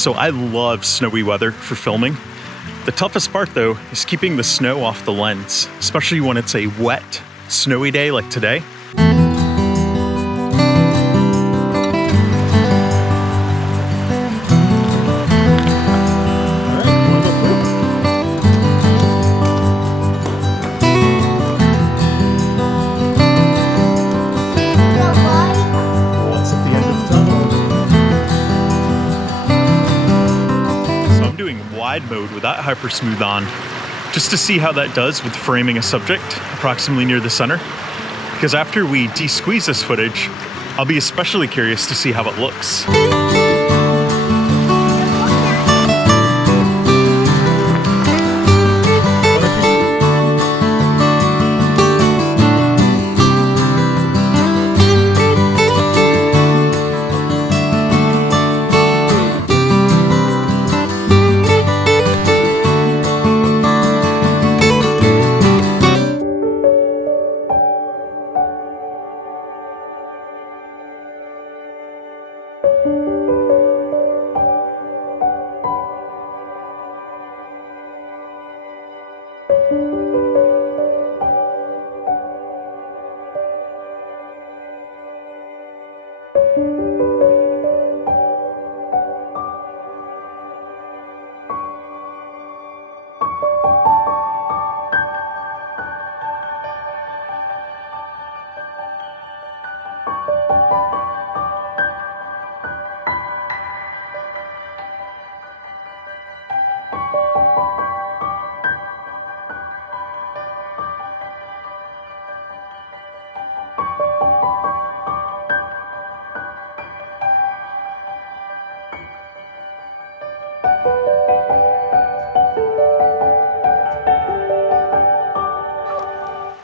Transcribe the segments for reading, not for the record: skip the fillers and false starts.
so I love snowy weather for filming. The toughest part though is keeping the snow off the lens, especially when it's a wet, snowy day like today. Wide mode without hyper smooth on, just to see how that does with framing a subject approximately near the center. Because after we de-squeeze this footage, I'll be especially curious to see how it looks.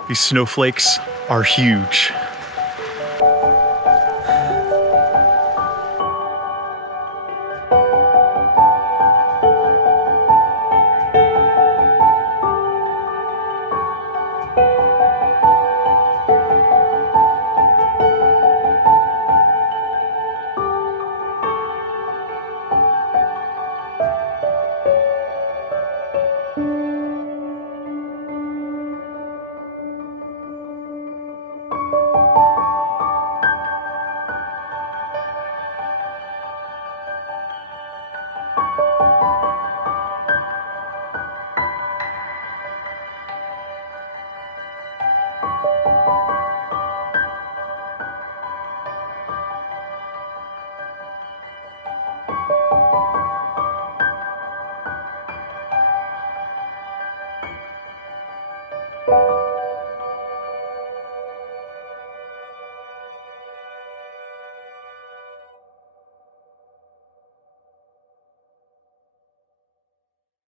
These snowflakes are huge.